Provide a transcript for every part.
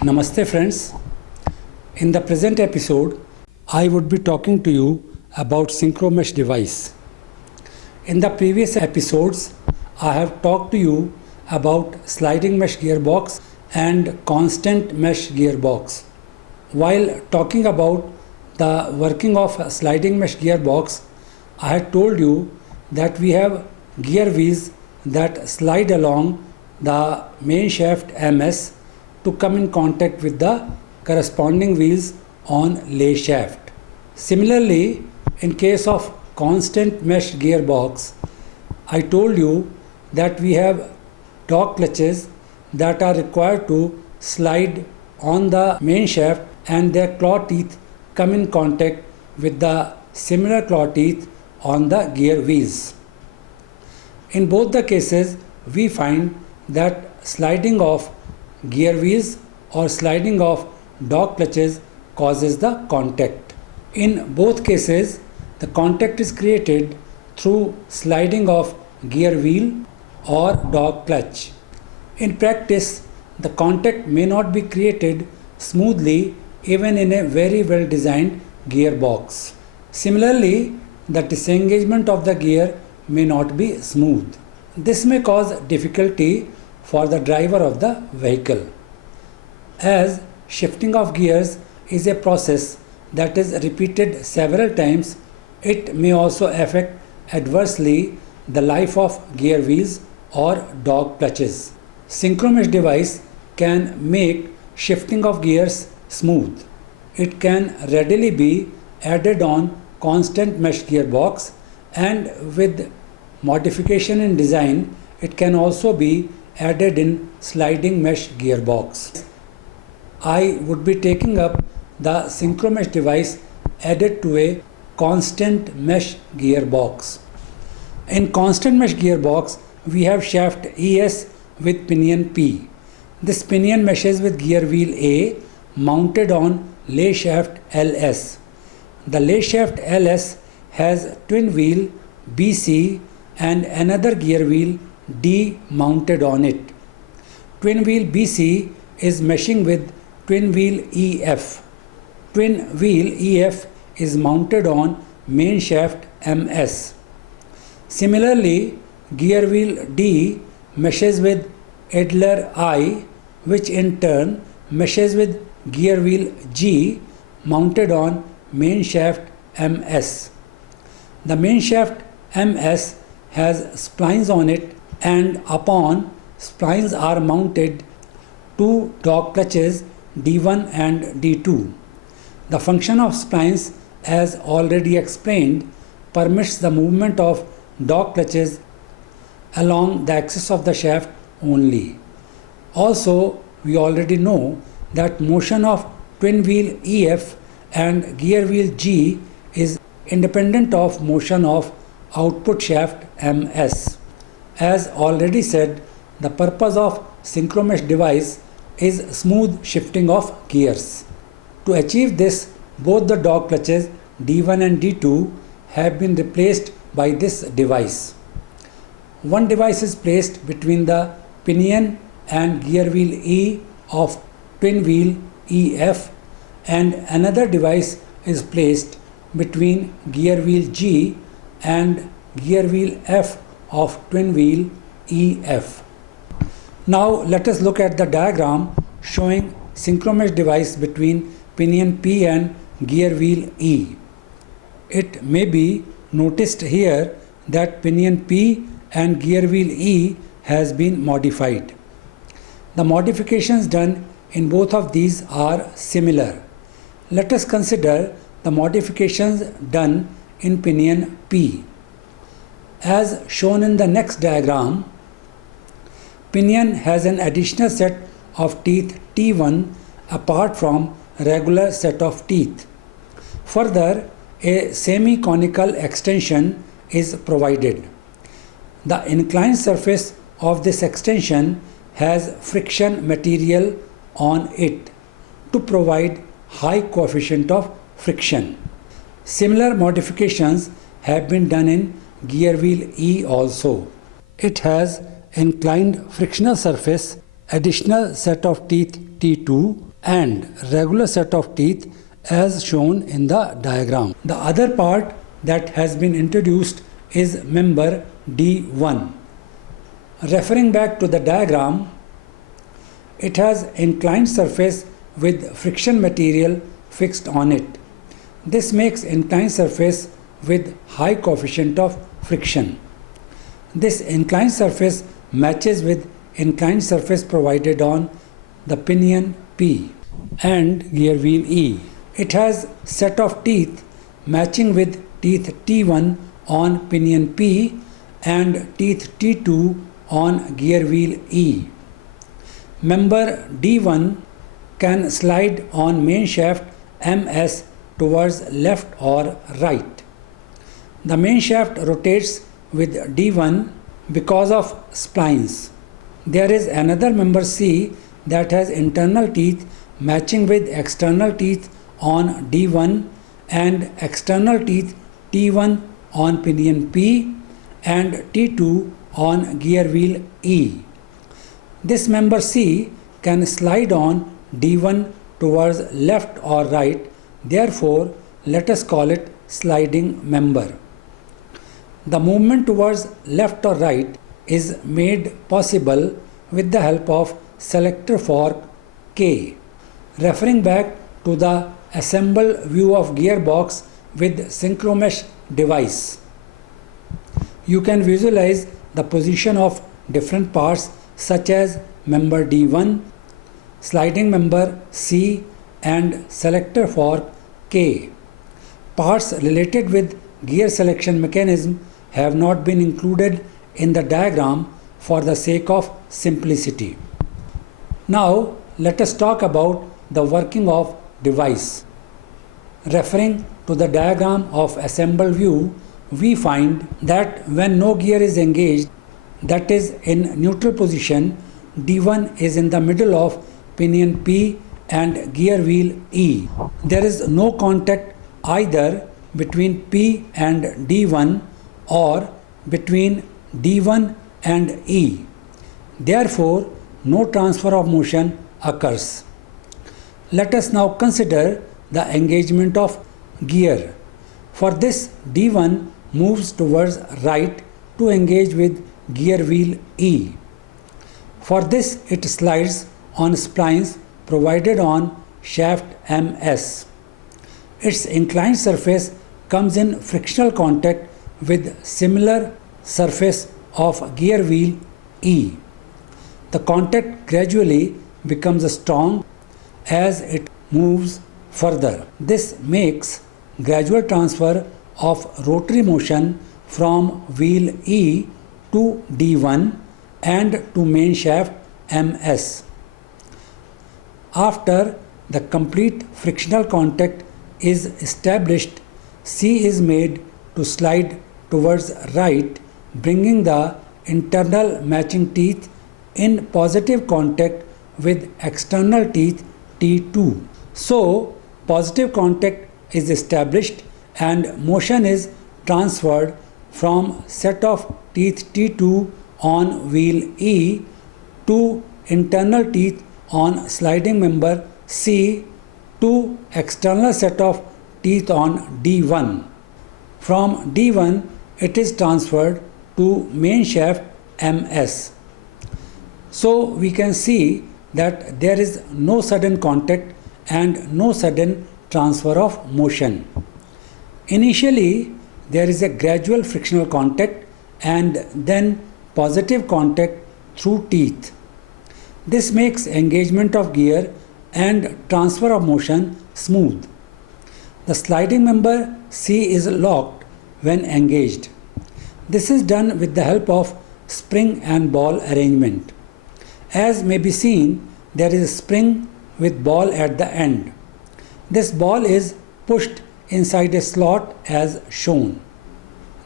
Namaste friends. In the present episode, I would be talking to you about SynchroMesh device. In the previous episodes, I have talked to you about sliding mesh gearbox and constant mesh gearbox. While talking about the working of a sliding mesh gearbox, I had told you that we have gear wheels that slide along the main shaft MS to come in contact with the corresponding wheels on lay shaft. Similarly, in case of constant mesh gearbox, I told you that we have dog clutches that are required to slide on the main shaft and their claw teeth come in contact with the similar claw teeth on the gear wheels. In both the cases, we find that sliding of gear wheels or sliding of dog clutches causes the contact. In both cases, the contact is created through sliding of gear wheel or dog clutch. In practice, the contact may not be created smoothly even in a very well designed gearbox. Similarly, the disengagement of the gear may not be smooth. This may cause difficulty for the driver of the vehicle. As shifting of gears is a process that is repeated several times, it may also affect adversely the life of gear wheels or dog clutches. SynchroMesh device can make shifting of gears smooth. It can readily be added on constant mesh gearbox, and with modification in design, it can also be added in sliding mesh gearbox. I would be taking up the SynchroMesh device added to a constant mesh gearbox. In constant mesh gearbox, we have shaft ES with pinion P. This pinion meshes with gear wheel A mounted on lay shaft LS. The lay shaft LS has twin wheel BC and another gear wheel D mounted on it. Twin wheel BC is meshing with twin wheel EF. Twin wheel EF is mounted on main shaft MS. Similarly, gear wheel D meshes with idler I, which in turn meshes with gear wheel G mounted on main shaft MS. The main shaft MS has splines on it, and upon splines are mounted two dog clutches D1 and D2. The function of splines, as already explained, permits the movement of dog clutches along the axis of the shaft only. Also, we already know that motion of twin wheel EF and gear wheel G is independent of motion of output shaft MS. As already said, the purpose of SynchroMesh device is smooth shifting of gears. To achieve this, both the dog clutches D1 and D2 have been replaced by this device. One device is placed between the pinion and gear wheel E of twin wheel EF, and another device is placed between gear wheel G and gear wheel F of twin wheel EF. Now let us look at the diagram showing SynchroMesh device between pinion P and gear wheel E. It may be noticed here that pinion P and gear wheel E has been modified. The modifications done in both of these are similar. Let us consider the modifications done in pinion P. As shown in the next diagram, pinion has an additional set of teeth T1 apart from regular set of teeth. Further, a semi-conical extension is provided. The inclined surface of this extension has friction material on it to provide high coefficient of friction. Similar modifications have been done in gear wheel E also. It has inclined frictional surface, additional set of teeth T2 and regular set of teeth as shown in the diagram. The other part that has been introduced is member D1. Referring back to the diagram, it has inclined surface with friction material fixed on it. This makes inclined surface with high coefficient of friction. This inclined surface matches with inclined surface provided on the pinion P and gear wheel E. It has set of teeth matching with teeth T1 on pinion P and teeth T2 on gear wheel E. Member D1 can slide on main shaft MS towards left or right. The main shaft rotates with D1 because of splines. There is another member C that has internal teeth matching with external teeth on D1 and external teeth T1 on pinion P and T2 on gear wheel E. This member C can slide on D1 towards left or right, therefore let us call it sliding member. The movement towards left or right is made possible with the help of selector fork K. Referring back to the assembled view of gearbox with synchromesh device, you can visualize the position of different parts such as member D1, sliding member C and selector fork K. Parts related with gear selection mechanism have not been included in the diagram for the sake of simplicity. Now let us talk about the working of device. Referring to the diagram of assembled view, we find that when no gear is engaged, that is in neutral position, D1 is in the middle of pinion P and gear wheel E. There is no contact either between P and D1 or between D1 and E. Therefore, no transfer of motion occurs. Let us now consider the engagement of gear. For this, D1 moves towards right to engage with gear wheel E. For this, it slides on splines provided on shaft MS. Its inclined surface comes in frictional contact with similar surface of gear wheel E. The contact gradually becomes strong as it moves further. This makes gradual transfer of rotary motion from wheel E to D1 and to main shaft MS. After the complete frictional contact is established, C is made to slide towards right, bringing the internal matching teeth in positive contact with external teeth T2. So, positive contact is established and motion is transferred from set of teeth T2 on wheel E to internal teeth on sliding member C to external set of teeth on D1. From D1, it is transferred to main shaft MS. So we can see that there is no sudden contact and no sudden transfer of motion. Initially, there is a gradual frictional contact and then positive contact through teeth. This makes engagement of gear and transfer of motion smooth. The sliding member C is locked when engaged. This is done with the help of spring and ball arrangement. As may be seen, there is a spring with ball at the end. This ball is pushed inside a slot as shown.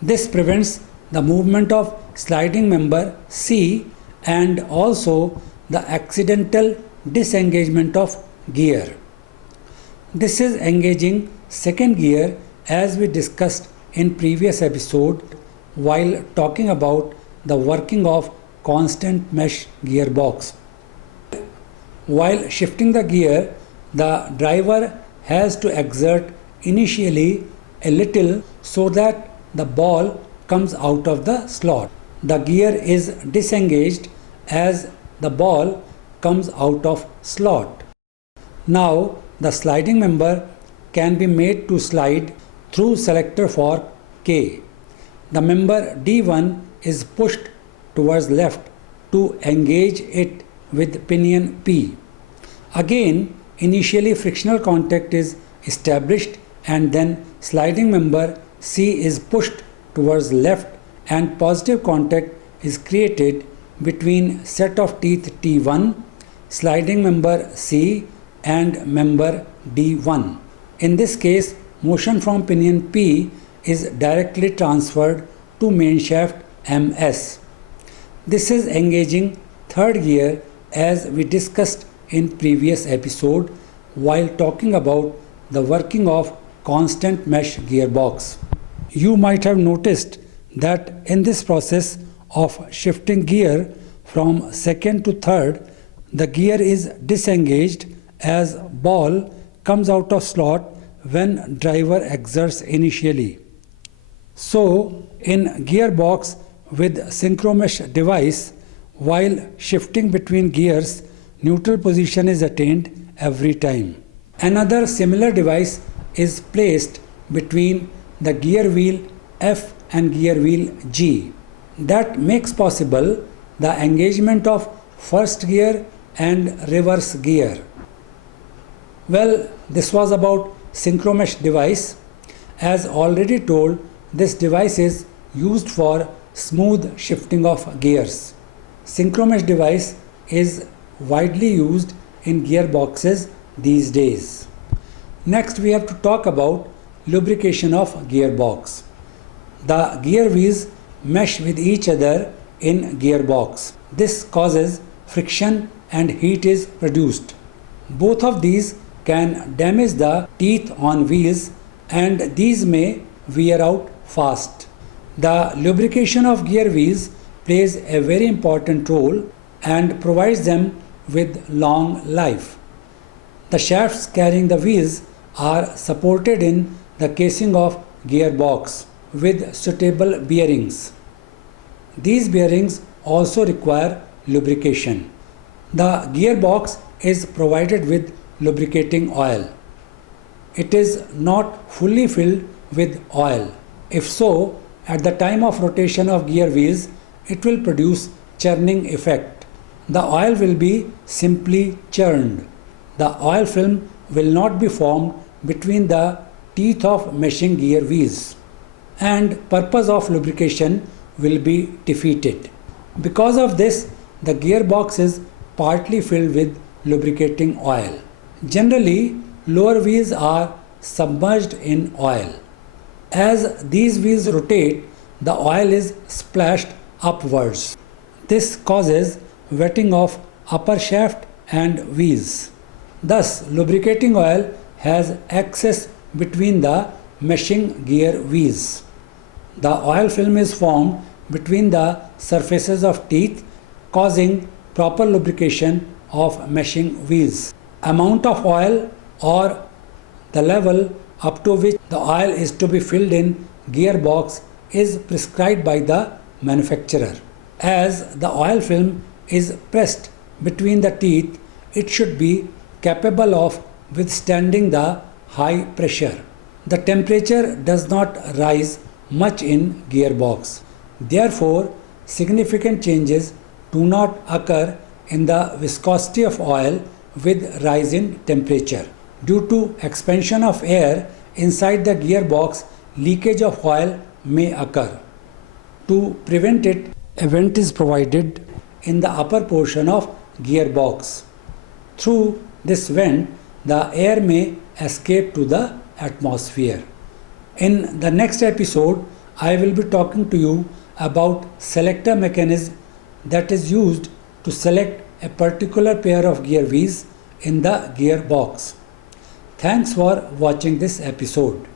This prevents the movement of sliding member C and also the accidental disengagement of gear. This is engaging second gear as we discussed in previous episode while talking about the working of constant mesh gearbox. While shifting the gear, the driver has to exert initially a little so that the ball comes out of the slot. The gear is disengaged as the ball comes out of slot. Now the sliding member can be made to slide through selector fork K. The member D1 is pushed towards left to engage it with pinion P. Again, initially frictional contact is established and then sliding member C is pushed towards left and positive contact is created between set of teeth T1, sliding member C and member D1. In this case, motion from pinion P is directly transferred to main shaft MS. This is engaging third gear as we discussed in previous episode while talking about the working of constant mesh gearbox. You might have noticed that in this process of shifting gear from second to third, the gear is disengaged as ball comes out of slot when driver exerts initially. So, in gearbox with synchromesh device, while shifting between gears, neutral position is attained every time. Another similar device is placed between the gear wheel F and gear wheel G. That makes possible the engagement of first gear and reverse gear. Well, this was about synchromesh device. As already told, this device is used for smooth shifting of gears. Synchromesh device is widely used in gearboxes these days. Next, we have to talk about lubrication of gearbox. The gear wheels mesh with each other in gearbox. This causes friction and heat is produced. Both of these can damage the teeth on wheels and these may wear out fast. The lubrication of gear wheels plays a very important role and provides them with long life. The shafts carrying the wheels are supported in the casing of gearbox with suitable bearings. These bearings also require lubrication. The gearbox is provided with lubricating oil. It is not fully filled with oil. If so, at the time of rotation of gear wheels, it will produce churning effect. The oil will be simply churned. The oil film will not be formed between the teeth of meshing gear wheels, and purpose of lubrication will be defeated. Because of this, the gearbox is partly filled with lubricating oil. Generally, lower wheels are submerged in oil. As these wheels rotate, the oil is splashed upwards. This causes wetting of upper shaft and wheels. Thus, lubricating oil has access between the meshing gear wheels. The oil film is formed between the surfaces of teeth, causing proper lubrication of meshing wheels. Amount of oil or the level up to which the oil is to be filled in gearbox is prescribed by the manufacturer. As the oil film is pressed between the teeth, it should be capable of withstanding the high pressure. The temperature does not rise much in gearbox. Therefore, significant changes do not occur in the viscosity of oil with rise in temperature. Due to expansion of air inside the gearbox, leakage of oil may occur. To prevent it, a vent is provided in the upper portion of gearbox. Through this vent, the air may escape to the atmosphere. In the next episode, I will be talking to you about selector mechanism that is used to select a particular pair of gear wheels in the gearbox. Thanks for watching this episode.